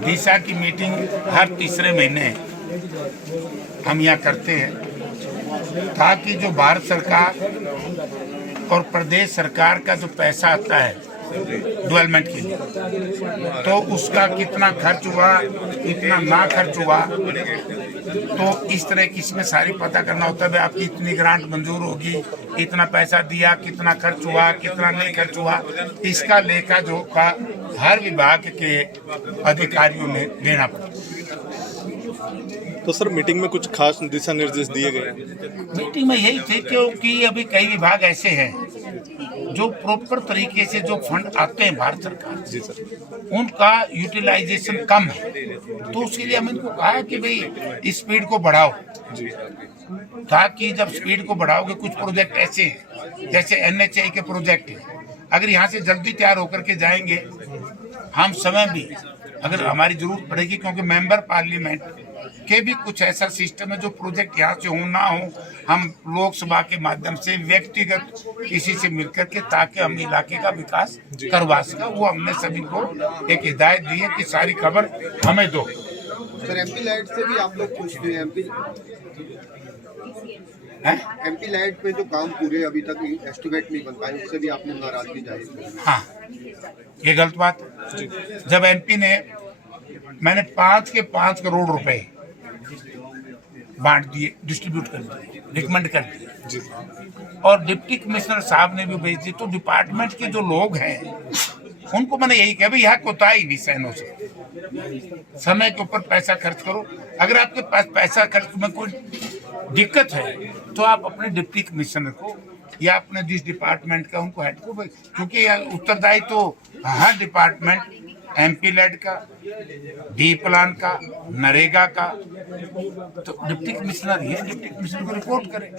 दिशा की मीटिंग हर तीसरे महीने हम यहाँ करते हैं ताकि जो भारत सरकार और प्रदेश सरकार का जो पैसा आता है डेवलपमेंट के लिए, तो उसका कितना खर्च हुआ, कितना ना खर्च हुआ, तो इस तरह की इसमें सारी पता करना होता है। आपकी इतनी ग्रांट मंजूर होगी, इतना पैसा दिया, कितना खर्च हुआ, कितना नहीं खर्च हुआ, इसका लेखा जोखा हर विभाग के अधिकारियों ने देना पड़ता। तो सर मीटिंग में कुछ खास दिशा निर्देश दिए गए? मीटिंग में यही थे क्योंकि अभी कई विभाग ऐसे हैं जो प्रॉपर तरीके से जो फंड आते हैं भारत सरकार जी सर, उनका यूटिलाइजेशन कम है, तो उसके लिए हम इनको कहा है कि भाई स्पीड को बढ़ाओ जी, ताकि जब स्पीड को बढ़ाओगे, कुछ प्रोजेक्ट ऐसे हैं जैसे NHAI के प्रोजेक्ट हैं, अगर यहाँ से जल्दी तैयार होकर के जाएंगे, हम समय भी अगर हमारी जरूरत पड़ेगी, क्योंकि मेंबर पार्लियामेंट के भी कुछ ऐसा सिस्टम है जो प्रोजेक्ट यहाँ से हो ना हो, हम लोकसभा के माध्यम से व्यक्तिगत किसी से मिलकर के ताकि हम इलाके का विकास करवा सका, वो हमने सभी को एक हिदायत दी है कि सारी खबर हमें दो। सर MP लाइट से भी आप लोग खुश हुए? MP लाइट पे जो काम पूरे अभी तक एस्टिमेट नहीं बन पाए, उससे भी आपने नाराजगी जाहिर की। हाँ, ये गलत बात। जब MP ने, मैंने 5 के 5 करोड़ रुपए बांट दिए, डिस्ट्रीब्यूट कर दिए, रिकमेंड कर दिए, और डिप्टी कमिश्नर साहब ने भी भेज दी, तो डिपार्टमेंट के जो लोग हैं उनको मैंने यही कहा, भाई यहाँ कोताही नहीं सहन हो सकती, समय के ऊपर पैसा खर्च करो। अगर आपके पास पैसा खर्च में कोई दिक्कत है तो आप अपने डिप्टी कमिश्नर को या अपने जिस डिपार्टमेंट का उनको हेड को, क्योंकि उत्तरदायी तो हर डिपार्टमेंट MP लेड का, डी प्लान का, नरेगा का, तो डिप्टी कमिश्नर ही है, डिप्टी कमिश्नर को रिपोर्ट करे।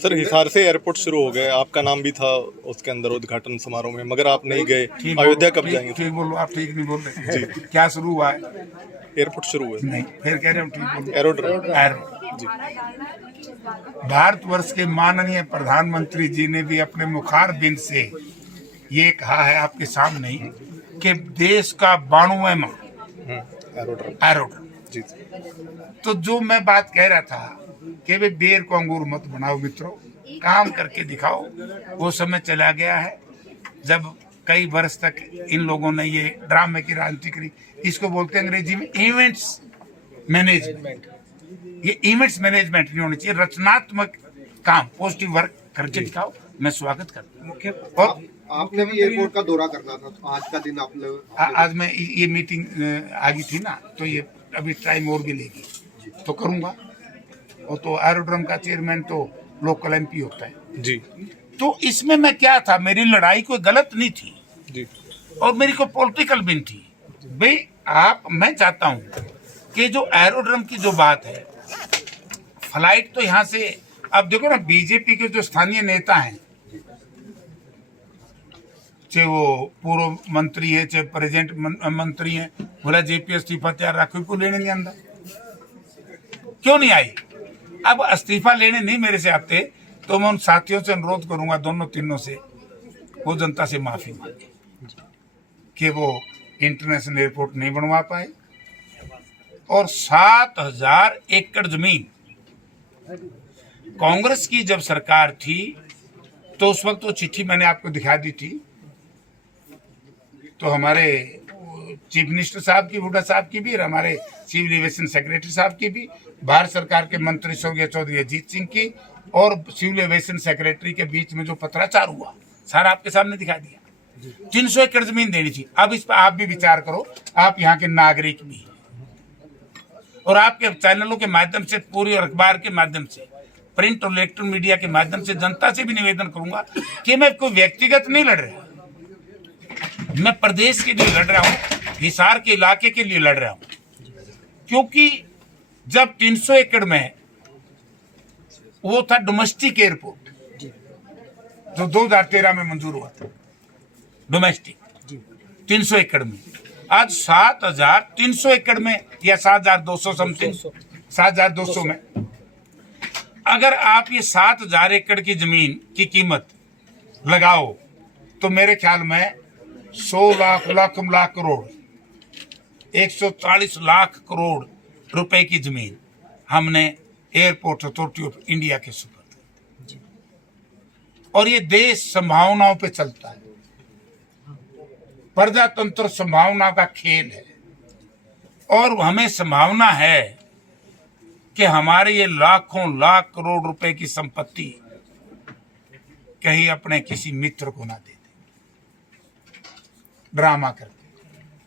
सर हिसार से एयरपोर्ट शुरू हो गए, आपका नाम भी था उसके अंदर उद्घाटन समारोह में, मगर आप नहीं गए। अयोध्या कब जाएंगे? ठीक बोलो, आप ठीक नहीं बोल रहे जी। क्या शुरू हुआ है? एयरपोर्ट शुरू हुए नहीं, फिर कह रहे हम ठीक बोल रहे। एरोड्रोम जी। भारतवर्ष के माननीय प्रधानमंत्री जी ने भी अपने मुखारबिंद से ये कहा है आपके सामने ही कि देश का 92वां एरोड्रोम जी। तो जो मैं बात कह रहा था कि वे बेर को अंगूर मत बनाओ मित्रों, काम करके दिखाओ। वो समय चला गया है जब कई वर्ष तक इन लोगों ने ये ड्रामे की राजनीति करी। इसको बोलते हैं अंग्रेजी में इवेंट्स मैनेजमेंट। ये इवेंट्स मैनेजमेंट नहीं होनी चाहिए, रचनात्मक काम, पॉजिटिव वर्क करके दिखाओ। मैं स्वागत करता हूँ। और आपने भी एयरपोर्ट का दौरा करना था, तो आज का दिन आप लोग आज मैं ये मीटिंग आ गई थी ना, तो ये अभी टाइम और भी लेगी तो करूँगा। और तो एरोड्रोम का चेयरमैन तो लोकल MP होता है जी। तो इसमें मैं क्या था, मेरी लड़ाई कोई गलत नहीं थी जी। और मेरी कोई पॉलिटिकल भी नहीं थी। भाई मैं चाहता हूँ कि जो एरोड्रोम की जो बात है, फ्लाइट तो यहाँ से, अब देखो ना, BJP के जो स्थानीय नेता हैं, चाहे वो पूर्व मंत्री है, चाहे प्रेजेंट मंत्री है, बोला JP इस्तीफा तैयार रखो, को लेने नहीं आंदा, क्यों नहीं आई? अब इस्तीफा लेने नहीं मेरे से आते तो मैं उन साथियों से अनुरोध करूंगा, दोनों तीनों से, वो जनता से माफी मांगे कि वो इंटरनेशनल एयरपोर्ट नहीं बनवा पाए। और 7000 एकड़ जमीन, कांग्रेस की जब सरकार थी तो उस वक्त वो चिट्ठी मैंने आपको दिखा दी थी, तो हमारे चीफ मिनिस्टर साहब की, हुड्डा साहब की भी, और हमारे सिविल एविएशन सेक्रेटरी साहब की भी, भारत सरकार के मंत्री स्वर्गीय चौधरी अजीत सिंह की, और सिविल एविएशन सेक्रेटरी के बीच में जो पत्राचार हुआ सारा आपके सामने दिखा दिया। 300 एकड़ जमीन देनी थी। अब इस पर आप भी विचार करो, आप यहाँ के नागरिक भी, और आपके चैनलों के माध्यम से, पूरी अखबार के माध्यम से, प्रिंट और इलेक्ट्रॉनिक मीडिया के माध्यम से जनता से भी निवेदन करूंगा कि मैं कोई व्यक्तिगत नहीं लड़ रहा, मैं प्रदेश के लिए लड़ रहा हूँ, हिसार के इलाके के लिए लड़ रहा हूँ। क्योंकि जब 300 एकड़ में वो था डोमेस्टिक एयरपोर्ट जो 2013 में मंजूर हुआ था, डोमेस्टिक 300 एकड़ में, आज 7300 एकड़ में या 7200 समथिंग, 7200 में, अगर आप ये 7000 एकड़ की जमीन की कीमत लगाओ तो मेरे ख्याल में 100 लाख करोड़ 140 लाख करोड़ रुपए की जमीन हमने एयरपोर्ट अथॉरिटी ऑफ इंडिया के सुपुर्द की। और ये देश संभावनाओं पे चलता है, प्रजातंत्र संभावना का खेल है, और हमें संभावना है कि हमारे ये लाखों लाख करोड़ रुपए की संपत्ति कहीं अपने किसी मित्र को ना दे दे, ड्रामा करके।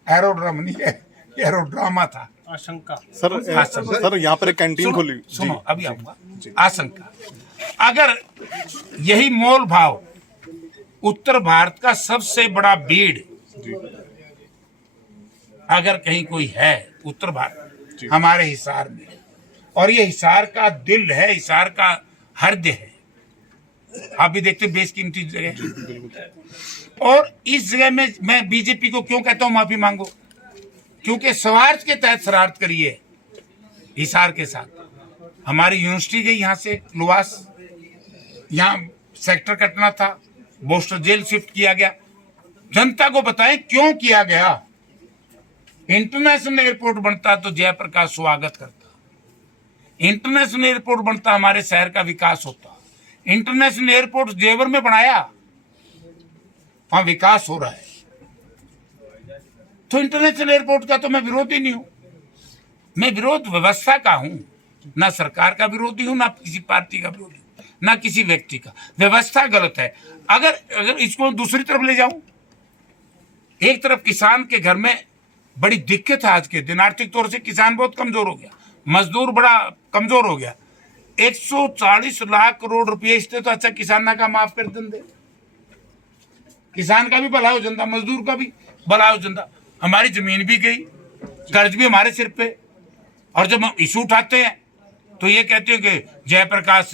एरोड्रामा नहीं है, एरोड्रामा था। आशंका सर यहाँ पर एक कैंटीन खोली। सुनो अभी आऊंगा। आशंका, अगर यही मोल भाव उत्तर भारत का सबसे बड़ा बीड़ अगर कहीं कोई है उत्तर भारत, हमारे हिसार में, और ये हिसार का दिल है, हिसार का हृदय है। आप भी देखते बेशकीमती जगह, और इस जगह में मैं बीजेपी को क्यों कहता हूं माफी मांगो, क्योंकि स्वार्थ के तहत शरारत करिए हिसार के साथ। हमारी यूनिवर्सिटी गई यहाँ से लुवास, यहाँ सेक्टर कटना था, बोस्टर जेल शिफ्ट किया गया। जनता को बताएं क्यों किया गया। इंटरनेशनल एयरपोर्ट बनता तो जयप्रकाश स्वागत करता, इंटरनेशनल एयरपोर्ट बनता हमारे शहर का विकास होता। इंटरनेशनल एयरपोर्ट जेवर में बनाया, वहां विकास हो रहा है। तो इंटरनेशनल एयरपोर्ट का तो मैं विरोधी नहीं हूं, मैं विरोध व्यवस्था का हूं, ना सरकार का विरोधी हूं, ना किसी पार्टी का विरोधी हूं, ना किसी व्यक्ति का। व्यवस्था गलत है। अगर इसको दूसरी तरफ ले जाऊं, एक तरफ किसान के घर में बड़ी दिक्कत है आज के दिन, आर्थिक तौर से किसान बहुत कमजोर हो गया, मजदूर बड़ा कमजोर हो गया। 140 लाख करोड़ रुपए, इससे तो अच्छा किसान का माफ कर देंगे, किसान का भी भला हो जाता, मजदूर का भी भला हो जाता। हमारी जमीन भी गई, कर्ज भी हमारे सिर पे, और जब हम इशू उठाते हैं तो ये कहते हैं कि जयप्रकाश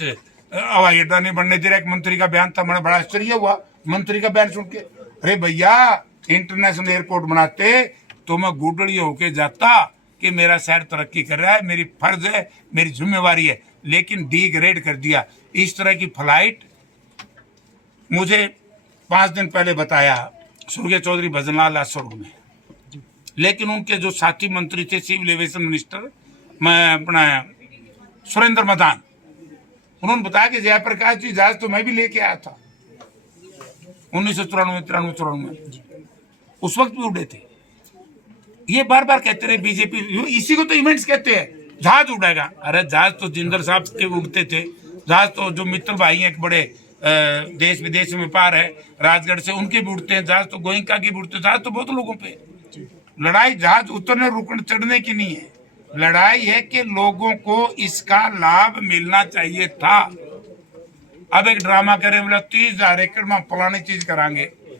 हवाई अड्डा नहीं बनने दे रहा। एक मंत्री का बयान था, मैंने बड़ा आश्चर्य हुआ मंत्री का बयान सुन के। अरे भैया, इंटरनेशनल एयरपोर्ट बनाते तो मैं गुडड़ी होके जाता कि मेरा शहर तरक्की कर रहा है, मेरी फर्ज है, मेरी जिम्मेवारी है, लेकिन डिग्रेड कर दिया। इस तरह की फ्लाइट मुझे 5 दिन पहले बताया स्वर्गीय चौधरी भजनलाल आसुर ने, लेकिन उनके जो साथी मंत्री थे, सिविल एविएशन मिनिस्टर मैं अपना सुरेंद्र मदान, उन्होंने बताया कि जयप्रकाश जी जहाज तो मैं भी लेके आया था 1994-93 में, उस वक्त भी उड़े थे। ये बार बार कहते रहे बीजेपी, इसी को तो इवेंट्स कहते हैं, जहाज उड़ेगा। अरे जहाज तो जिंदर साहब के उड़ते थे, जहाज तो जो मित्र भाई हैं, एक बड़े देश विदेश में पार है राजगढ़ से, उनके भी उड़ते हैं जहाज, तो गोयंका के भी उड़ते हैं जहाज, तो बहुत लोगों पे। लड़ाई जहाज उतरने रुकने चढ़ने की नहीं है, लड़ाई है कि लोगों को इसका लाभ मिलना चाहिए था। अब एक ड्रामा करे, बोला 30,000 एकड़ में फलानी चीज कराएंगे,